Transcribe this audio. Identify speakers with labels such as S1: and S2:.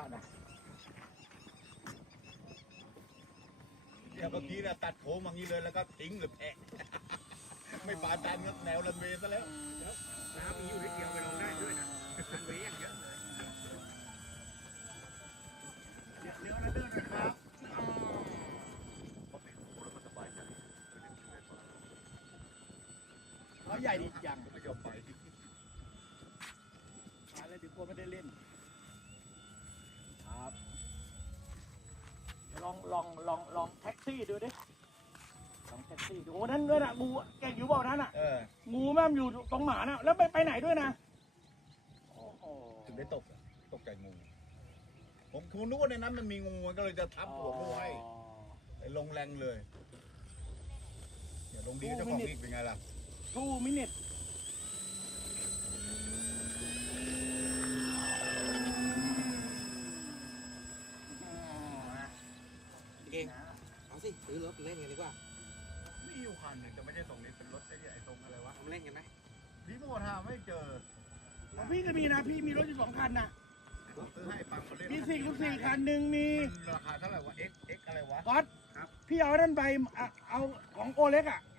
S1: นะ
S2: เดี๋ยวเมื่อกี้นะตัดโค้งมางี้เลยแล้วก็ทิ้งหรือแพะ ไม่ปาตามแนวรันเวย์ซะแล้ว
S3: น้ำมีอยู่นิดเดียวไปลงได้ด้วยนะรันเวย์อย่างเยอะเลยเดี๋ยวนะเดินหน่อยครับ
S1: เขาใหญ่ดีจัง
S2: ไม่ยอมไป
S1: มาแล้วถึงกลัวไม่ได้เล่นครับลองแท็กซี่ดูดิลองแท็กซี่ดูโอ้นั่นด้วยนะงูแกอยู่บ่อนั้นอ่ะ งูแม่มอยู่ตรงหมาน่ะแล้วไปไหนด้วยนะโอ้โห
S2: ถึงได้ตกตกใจงูผมนึกว่าในนั้นมันมีงูมันก็เลยจะทับหัวงูไว้ไอ้ลงแรงเลยเดี๋ยวลงดีเจ้าของอีกเป็นไงล่ะ
S1: 2 minutes
S4: เก่งเอาสิซื้อรถเล่นกันดีกว่า
S2: มีอยู่คันหนึ่งแต่ไม่ได้ส่งนี่เป็นรถไอ้ตรงอะไรวะ
S4: ทำเล่นกันไหม
S2: รีโมทหาไม่เจอ
S1: ของพี่ก็มีนะพี่มีรถอยู่2 คันนะ
S2: ซื้อให้ปังมาเล่น
S1: มี4 คันหนึ่งมี
S2: ราคาเท่าไหร่วะ X อะไรวะ
S1: ก๊อตพี่เอานั่นไปเอาของโอเล็กอ่ะ